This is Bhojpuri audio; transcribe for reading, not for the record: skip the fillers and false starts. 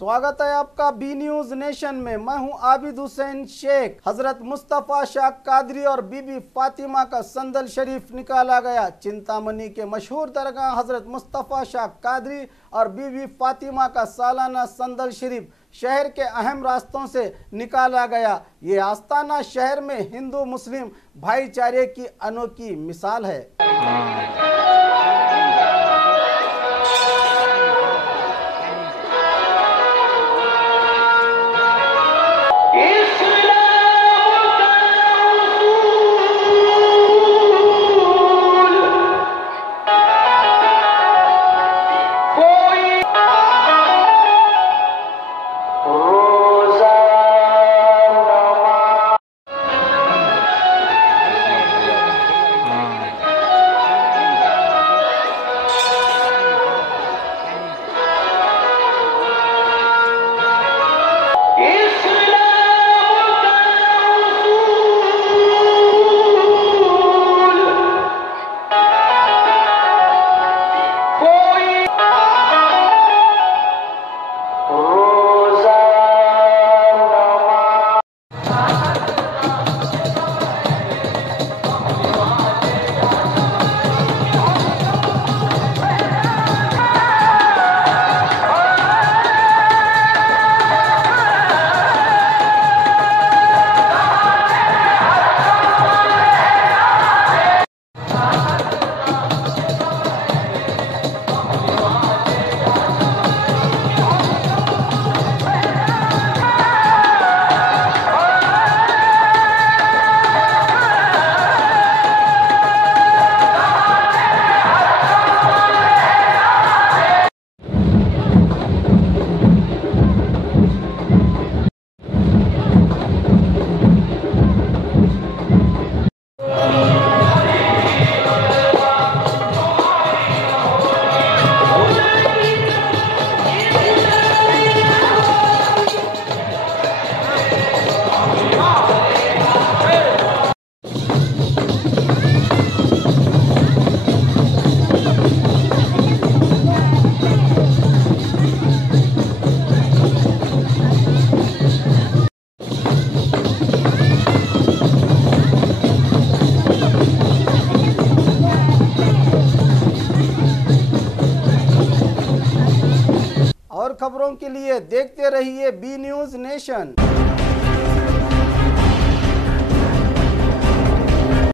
स्वागत है आपका बी न्यूज नेशन में। मैं हूं आबिद हुसैन शेख। हजरत मुस्तफ़ा शाह कादरी और बीबी फातिमा का संदल शरीफ निकाला गया। चिंतामणी के मशहूर दरगाह हजरत मुस्तफ़ा शाह कादरी और बीबी फातिमा का सालाना संदल शरीफ शहर के अहम रास्तों से निकाला गया। ये आस्ताना शहर में हिंदू मुस्लिम भाईचारे की अनोखी मिसाल है। और खबरों के लिए देखते रहिए बी न्यूज नेशन।